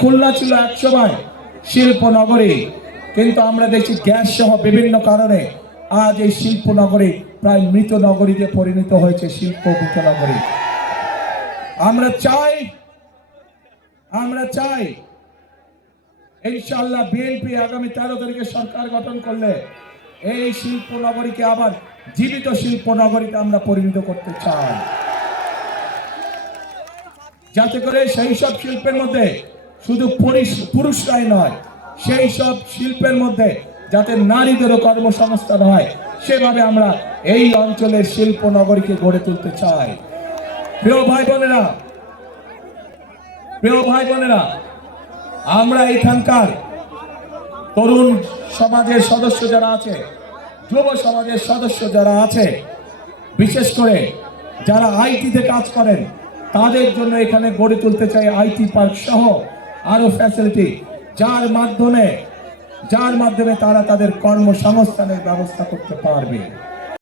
খুলনা ছিল এক সময় শিল্প নগরী, কিন্তু আমরা দেখছি গ্যাস সহ বিভিন্ন কারণে আজ এই শিল্প নগরী প্রায় মৃত নগরীতে পরিণত হয়েছে, শিল্প মৃত নগরী। আমরা চাই ইনশাআল্লাহ বিএনপি আগামী 13 তারিখে সরকার গঠন করলে এই শিল্প নগরীকে আবার জীবিত শিল্প নগরীতে আমরা পরিণত করতে চাই, যাতে করে সেই সব শিল্পের মধ্যে শুধু পুরুষরাই নয়, সেই সব শিল্পের মধ্যে যাতে নারীদেরও কর্মসংস্থান হয়, সেভাবে আমরা এই অঞ্চলের শিল্প নগরীকে গড়ে তুলতে চাই। প্রিয় ভাই বোনেরা, আমরা এখানকার তরুণ সমাজের সদস্য যারা আছে, যুব সমাজের সদস্য যারা আছে, বিশেষ করে যারা আইটিতে কাজ করেন, তাদের জন্য এখানে গড়ে তুলতে চাই আইটি পার্ক সহ আরো ফ্যাসিলিটি, যার মাধ্যমে তারা তাদের কর্মসংস্থানের ব্যবস্থা করতে পারবে।